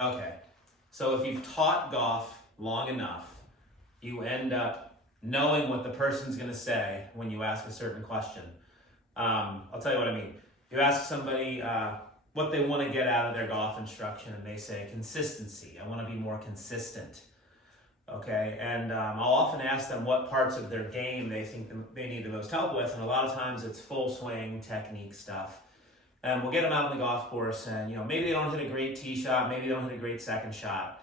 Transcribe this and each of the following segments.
Okay, so if you've taught golf long enough, you end up knowing what the person's going to say when you ask a certain question. I'll tell you what I mean. You ask somebody what they want to get out of their golf instruction, and they say consistency. I want to be more consistent. Okay, and I'll often ask them what parts of their game they think they need the most help with, and a lot of times it's full swing technique stuff. And we'll get them out on the golf course, and maybe they don't hit a great tee shot, maybe they don't hit a great second shot,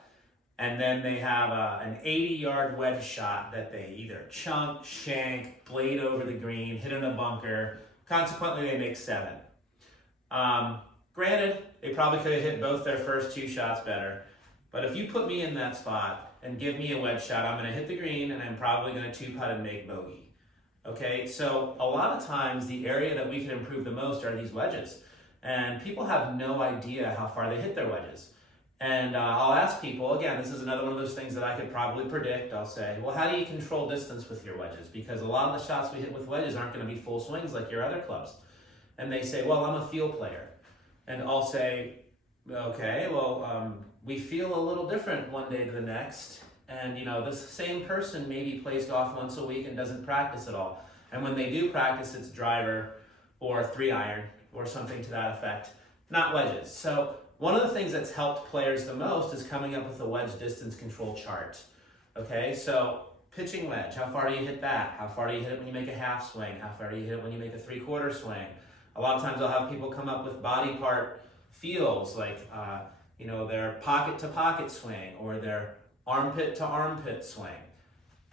and then they have an 80-yard wedge shot that they either chunk, shank, blade over the green, hit in a bunker. Consequently, they make 7. Granted, they probably could have hit both their first 2 shots better, but if you put me in that spot and give me a wedge shot, I'm going to hit the green and I'm probably going to 2-putt and make bogey. Okay, so a lot of times the area that we can improve the most are these wedges. And people have no idea how far they hit their wedges. And I'll ask people, again, this is another one of those things that I could probably predict. I'll say, well, how do you control distance with your wedges? Because a lot of the shots we hit with wedges aren't going to be full swings like your other clubs. And they say, well, I'm a field player. And I'll say, okay, well, we feel a little different one day to the next. And, this same person maybe plays golf once a week and doesn't practice at all. And when they do practice, it's driver or 3-iron or something to that effect, not wedges. So one of the things that's helped players the most is coming up with a wedge distance control chart. Okay, so pitching wedge, how far do you hit that? How far do you hit it when you make a half swing? How far do you hit it when you make a 3/4 swing? A lot of times I'll have people come up with body part feels like, their pocket to pocket swing or their armpit to armpit swing.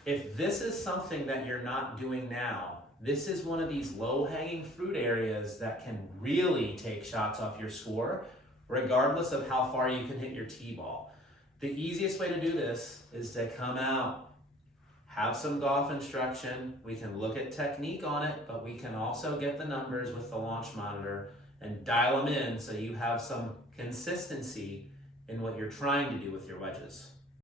If this is something that you're not doing now, this is one of these low-hanging fruit areas that can really take shots off your score, regardless of how far you can hit your tee ball. The easiest way to do this is to come out, have some golf instruction. We can look at technique on it, but we can also get the numbers with the launch monitor and dial them in so you have some consistency in what you're trying to do with your wedges.